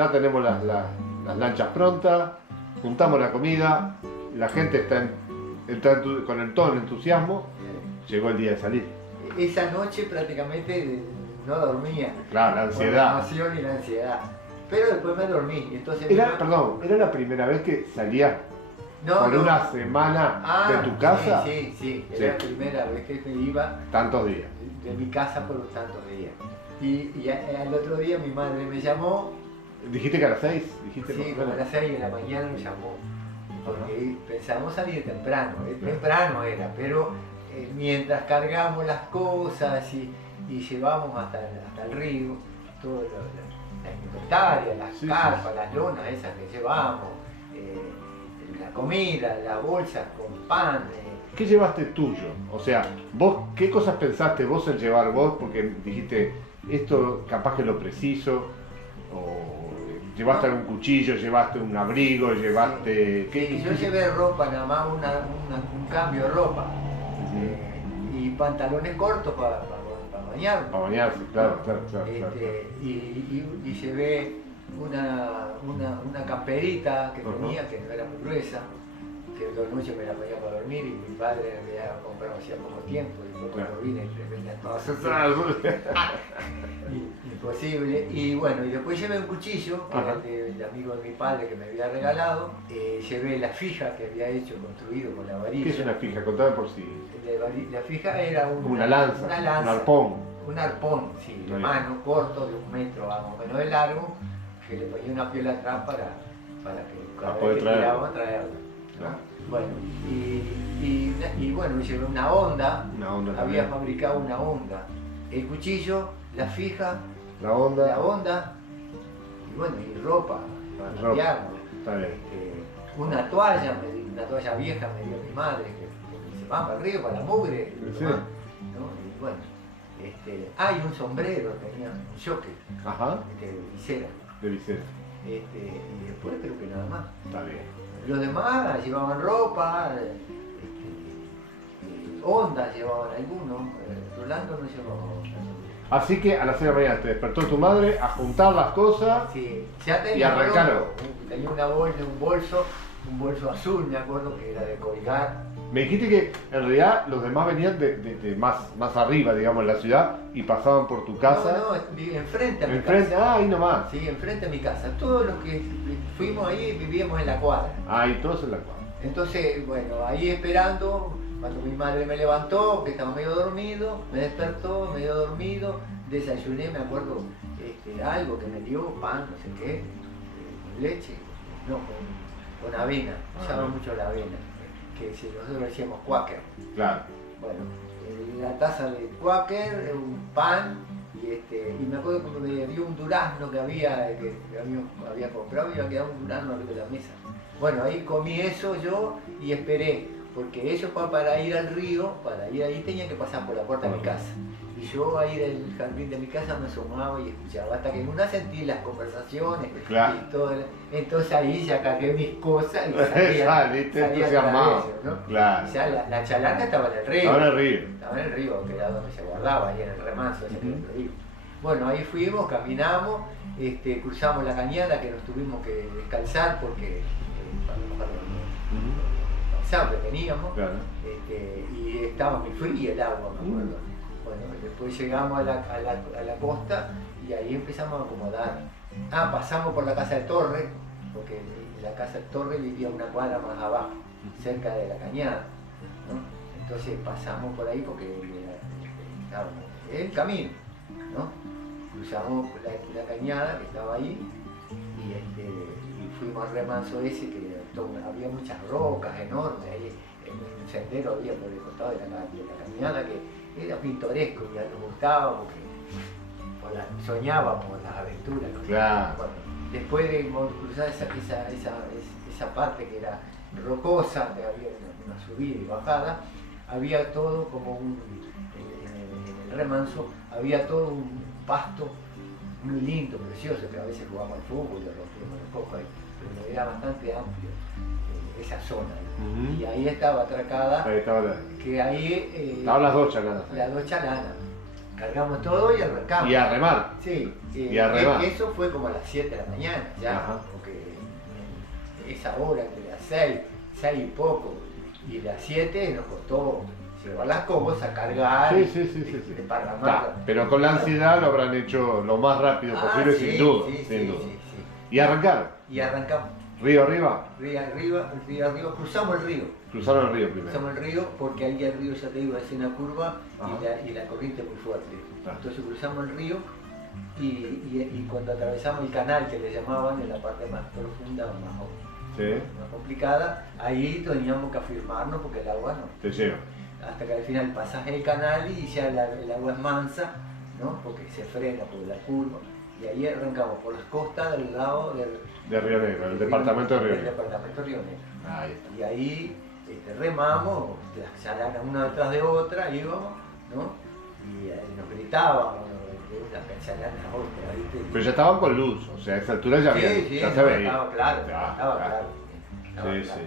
ya tenemos las lanchas prontas, juntamos la comida, la gente está con todo el entusiasmo, llegó el día de salir. Esa noche prácticamente no dormía. Claro, la ansiedad. Por la emoción y la ansiedad. Pero después me dormí. Entonces Perdón, ¿era la primera vez que salías por una semana de tu casa? Sí, era la primera vez que me iba. Tantos días. De mi casa por tantos días. Y al otro día mi madre me llamó. ¿Dijiste que a las 6? ¿Dijiste Sí, como a las 6 de la mañana me llamó. Porque pensábamos salir temprano. Temprano era, pero mientras cargamos las cosas y llevamos hasta el río, todo la indumentaria, las carpas, las lonas esas que llevamos, la comida, las bolsas con pan. ¿Qué llevaste tuyo? O sea, vos, ¿qué cosas pensaste vos en llevar vos? Porque dijiste, esto capaz que lo preciso, o llevaste algún cuchillo, llevaste un abrigo, llevaste... Sí, yo llevé ropa, nada más un cambio de ropa, y pantalones cortos para bañarme. Para bañarse, claro. Y llevé una camperita que tenía, que no era muy gruesa, que de noche me la ponía para dormir, y mi padre me había comprado hacía poco tiempo, y cuando vine venía todas imposible. Y bueno, y después llevé un cuchillo, que era el amigo de mi padre que me había regalado, llevé la fija que había hecho, construido con la varilla. ¿Qué es una fija? Contame por sí. La fija era una lanza, un arpón. Un arpón, sí, de mano, corto, de 1 metro más o menos de largo, que le ponía una piola atrás para que cada vez que tiraban, traerla. Claro. Bueno, y bueno, llevé una onda había también. fabricado una onda. El cuchillo, la fija, la onda y bueno, y ropa para cambiarlo. Está bien. Una toalla vieja me dio mi madre, que se va para el río, para la mugre. Sí. ¿No? Y bueno, y un sombrero, tenía un jockey, de visera. Y después creo que nada más. Está bien. Los demás llevaban ropa, ondas llevaban algunos, Rolando no llevaba ondas. Así que a las 6 de la mañana te despertó tu madre a juntar las cosas, sí, ya tenía, y arrancaron. Tenía un bolso azul, me acuerdo que era de colgar. Me dijiste que en realidad los demás venían de más arriba, digamos, en la ciudad, y pasaban por tu casa. No, enfrente a mi casa. Ahí nomás. Sí, enfrente a mi casa. Todos los que fuimos ahí vivíamos en la cuadra. Ahí todos en la cuadra. Entonces, bueno, ahí esperando, cuando mi madre me levantó, que estaba medio dormido, me despertó, medio dormido, desayuné, me acuerdo, algo que me dio, pan, no sé qué, con leche, no, con avena, usaba mucho la avena, que nosotros decíamos Quaker. Claro. Bueno, la taza de Quaker, un pan, y me acuerdo cuando me dio un durazno que había comprado, y había quedado un durazno arriba de la mesa. Bueno, ahí comí eso yo y esperé, porque ellos para ir al río, para ir ahí tenían que pasar por la puerta de mi casa. Y yo ahí del jardín de mi casa me asomaba y escuchaba, hasta que en una sentí las conversaciones, claro, y todo. Entonces ahí ya cargué mis cosas y salía ¿no? Claro. Ya la chalarca estaba en el río. Estaba en el río. Estaba en el río, que era donde se guardaba, ahí en el remanso ese que te digo. Bueno, ahí fuimos, caminamos, cruzamos la cañada que nos tuvimos que descalzar porque que teníamos, claro. Y estaba muy fría el agua, me acuerdo. Bueno, después llegamos a la costa y ahí empezamos a acomodar. Pasamos por la casa de Torre, porque en la casa de Torre vivía una cuadra más abajo, cerca de la cañada, ¿no? Entonces pasamos por ahí porque era el camino, ¿no? Cruzamos la cañada que estaba ahí y fuimos al remanso ese que había muchas rocas enormes ahí, en un sendero había por el costado de la caminada que era pintoresco y nos gustaba porque soñábamos las aventuras, ¿no? Claro. Bueno, después de cruzar esa parte que era rocosa, que había una subida y bajada, había todo como en el remanso, había todo un pasto muy lindo, precioso, que a veces jugábamos al fútbol y lo rompíamos un poco ahí, pero era bastante amplio esa zona. Y ahí estaba atracada, ahí estaba que ahí... estaban las dos chalanas. Las dos chalanas, cargamos todo y arrancamos. Y a remar. Sí, Y a remar. eso fue como a las 7 de la mañana ya, Ajá. porque esa hora entre las 6 y poco y las 7 nos costó llevar las cosas, cargar, Sí. desparramar. Pero con la ansiedad lo habrán hecho lo más rápido posible, sí, sin duda. sí, sin sí, duda. sí. Y arrancaron. Y arrancamos. Río arriba, Río arriba, cruzamos el río. cruzaron el río primero. Cruzamos el río porque ahí el río, ya te digo, hace una curva Ajá. y la corriente es muy fuerte. Ah. Entonces cruzamos el río y cuando atravesamos el canal que le llamaban, en la parte más profunda, Sí, más complicada, ahí teníamos que afirmarnos porque el agua no. te lleva. Hasta que al final pasas el canal y ya el agua es mansa, ¿no? Porque se frena por la curva. Y ahí arrancamos por las costas del lado De Río Negro, el departamento de Río del Negro. departamento de Río Negro. Ahí está. Y ahí remamos, las chalanas una detrás de otra, íbamos, ¿no? Y nos gritaban, de una chalana a otra, ¿viste? Pero ya estaban con luz, o sea, a esa altura ya, ya no, se veía. estaba claro, Ya, estaba ya. claro. Estaba Sí, claro.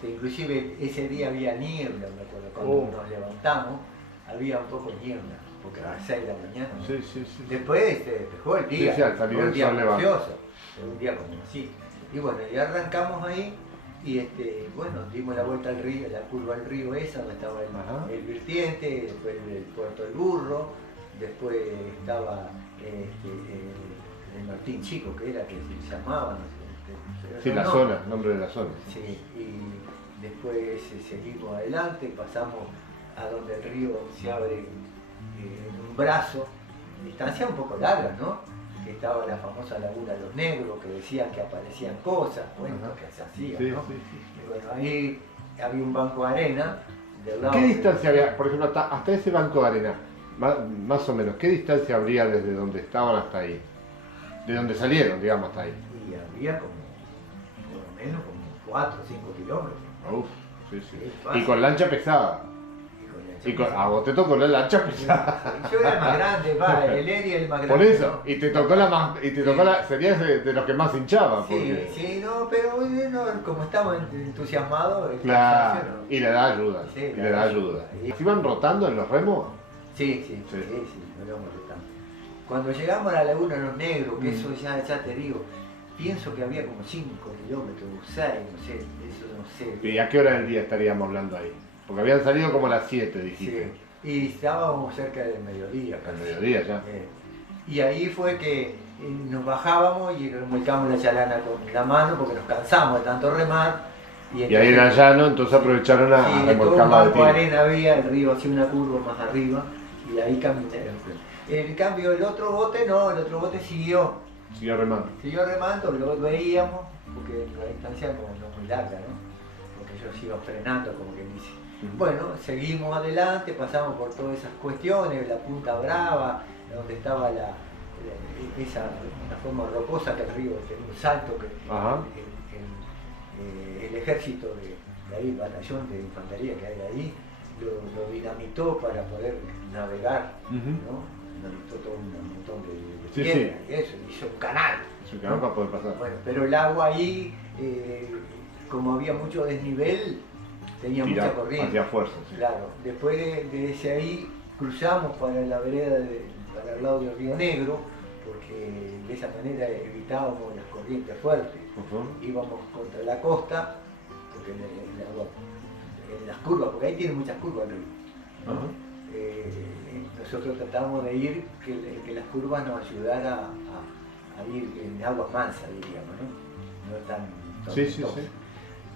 sí. Inclusive ese día había niebla, me acuerdo, cuando nos levantamos, había un poco de niebla, porque a las 6 de la mañana. Sí. Después se despejó el día, Sí, al salir fue un el día sol levanta. precioso, fue un día como así. Y bueno, ya arrancamos ahí y bueno, dimos la vuelta al río, la curva al río esa, donde estaba Ajá. el vertiente, después el puerto del Burro, después estaba el Martín Chico, que era que se llamaba, no sé, Sí, la no. zona, nombre de la zona. Sí, y después seguimos adelante, pasamos a donde el río se abre en un brazo, distancia un poco larga, ¿no? Que estaba la famosa Laguna de los Negros, que decían que aparecían cosas, cuentos que se hacían, Sí, ¿no? sí. Y bueno, ahí había un banco de arena del lado ¿Qué de- distancia había, por ejemplo, hasta ese banco de arena? Más o menos, ¿qué distancia habría desde donde estaban hasta ahí? De donde salieron, digamos, hasta ahí. Y había como, por lo menos, como 4 o 5 kilómetros. Uf, sí. Es fácil. Y con lancha pesada. A vos te tocó la lancha pesada. Yo era el más grande, el Eri es el más grande. Por eso, ¿no? y te tocó la más, y te tocó la, serías de los que más hinchaban. Porque, Sí, no, pero bueno, como estamos entusiasmados, el claro, cansancio no. y le da ayuda. Sí, Y le da ayuda. Y- ¿Se iban rotando en los remos? Sí, nos íbamos rotando. Cuando llegamos a la Laguna de los Negros, que eso ya te digo, pienso que había como 5 kilómetros, 6, no sé, eso no sé. ¿Y a qué hora del día estaríamos hablando ahí? Porque habían salido como a las 7, dijiste. Sí, y estábamos cerca del mediodía. Al casi. mediodía ya. Y ahí fue que nos bajábamos y remolcamos la chalana con la mano porque nos cansamos de tanto remar. Y ahí era llano, entonces aprovecharon a sí, de todo un remolcarla de banco de tiro. arena había, el río hacía una curva más arriba y ahí caminé. En cambio el otro bote no, el otro bote siguió Siguió remando. remando, lo veíamos, porque la distancia no es muy larga, ¿no? Porque ellos iban frenando, como que dice. Bueno, seguimos adelante, pasamos por todas esas cuestiones, la Punta Brava, donde estaba una forma rocosa que el río tenía un salto que Ajá. el ejército de ahí, el batallón de infantería que hay ahí, lo dinamitó para poder navegar, ¿no? Dinamitó todo un montón de Sí, piedras y eso, hizo un canal. Es un canal para poder pasar. Bueno, pero el agua ahí, como había mucho desnivel, tenía mucha corriente. Hacía fuerza, sí. Claro, después de ese ahí cruzamos para la vereda, para el lado del Río Negro, porque de esa manera evitábamos las corrientes fuertes. Íbamos contra la costa, porque en las curvas, porque ahí tiene muchas curvas el río, ¿no? Nosotros tratamos de ir que las curvas nos ayudaran a ir en aguas mansas, diríamos, ¿no? No tan Sí. ventosas.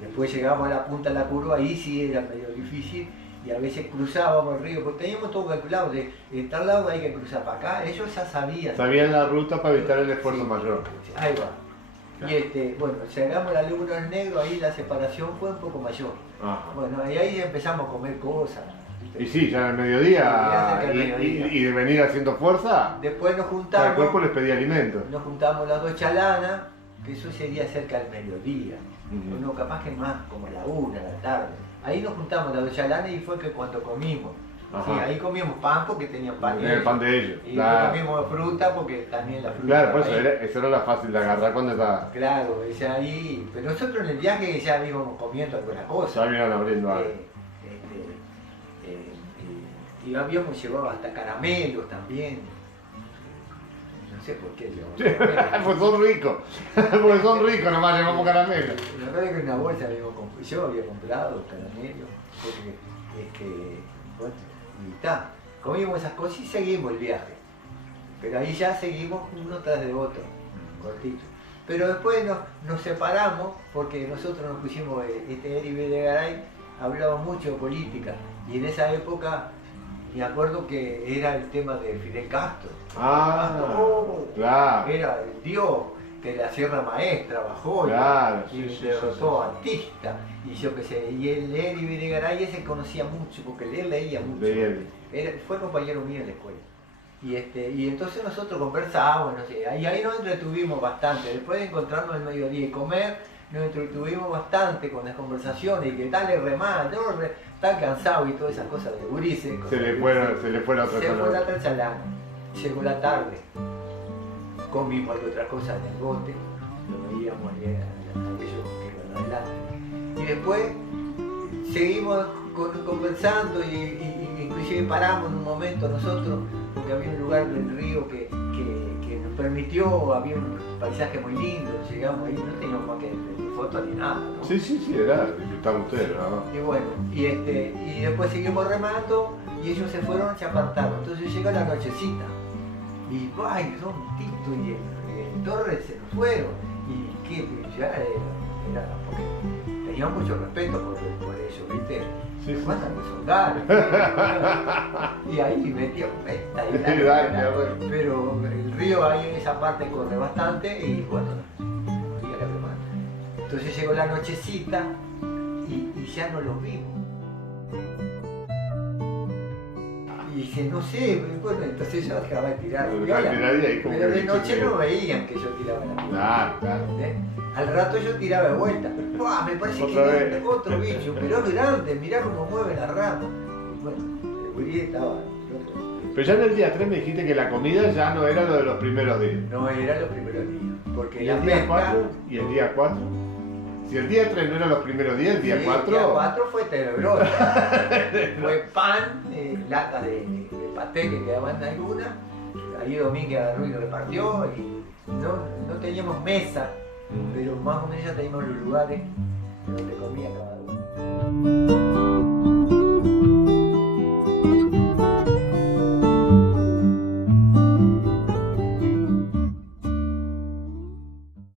Después llegamos a la punta de la curva, ahí sí era medio difícil y a veces cruzábamos el río, porque teníamos todo calculado, de tal lado hay que cruzar para acá, ellos ya sabían. Sabían la ruta para evitar el esfuerzo Sí. mayor. Ahí va. Claro. Y bueno, llegamos a la Laguna del Negro, ahí la separación fue un poco mayor. Ajá. Bueno, y ahí empezamos a comer cosas. ¿viste? Y sí, ya en el Sí, ya mediodía, cerca del mediodía. y de venir haciendo fuerza, Después nos el juntamos, cuerpo les pedía alimento. nos juntamos las dos chalanas, que eso sería cerca del mediodía. Ujú. No, capaz que más, como a la 1 de la tarde. Ahí nos juntamos las dos chalanas y fue que cuando comimos. Ajá. Sí, ahí comíamos pan porque tenían pan. Era el pan de ellos. Y Claro, comimos fruta porque también la fruta. claro, por estaba eso, ahí. eso era la fácil de agarrar cuando estaba. Claro, ese ahí. Pero nosotros en el viaje ya íbamos comiendo alguna cosa. Ya iban abriendo algo. Y habíamos llevado hasta caramelos también. No sé por qué llevamos caramelos. Pues son ricos. Porque son ricos, nomás llevamos caramelos. Me acuerdo que en una bolsa yo había comprado caramelos. Porque, bueno, y está. Comimos esas cosas y seguimos el viaje. Pero ahí ya seguimos uno tras de otro, cortito. Pero después nos separamos porque nosotros nos pusimos, Eri Videgaray hablaba mucho de política. Y en esa época me acuerdo que era el tema de Fidel Castro. Claro. Era el dios que la Sierra Maestra bajó Claro, y sí, derrotó a Antista. Y yo qué sé, y el Eri Videgaray ese conocía mucho porque él leía mucho. Fue compañero mío en la escuela. Y entonces nosotros conversábamos, no sé, y ahí nos entretuvimos bastante. Después de encontrarnos al mediodía y comer, nos entretuvimos bastante con las conversaciones y que tal es remar, está cansado y todas esas cosas de gurises. Se le fue la otra chalana. Llegó la tarde, comimos otra cosa en el bote, lo veíamos a ellos que iban adelante. Y después seguimos conversando y inclusive paramos en un momento nosotros, porque había un lugar del río que nos permitió, había un paisaje muy lindo, llegamos ahí, no teníamos más que fotos ni nada, ¿no? Sí, era, disfrutaban ustedes, ¿no? Y bueno, y después seguimos remando y ellos se fueron, se apartaron, entonces llegó la nochecita y ¡ay! Son Tito y el Torres se nos fueron y que ya era porque teníamos mucho respeto por ellos, ¿viste? Sí. Pasan de soldar, y ahí metíamos pero el río ahí en esa parte corre bastante y bueno, entonces llegó la nochecita y ya no los vimos. Y dice, no sé, bueno, entonces yo dejaba de tirar viola, pero de noche no veían que yo tiraba la viola. Claro. Al rato yo tiraba de vuelta, ¡pua! Me parece que era otro bicho, pero es grande, mirá cómo mueve la rama. Y bueno, el gurí estaba... Pero ya en el día 3 me dijiste que la comida ya no era lo de los primeros días. No era los primeros días, porque ¿Y el día 4? ¿Y el día 4? Si el día 3 no era los primeros días, el día 4... El día 4 fue tenebroso. Fue pan, lata de paté que quedaban algunas. Ahí Domínguez agarró y repartió y no teníamos mesa, pero más o menos ya teníamos los lugares donde comía cada uno.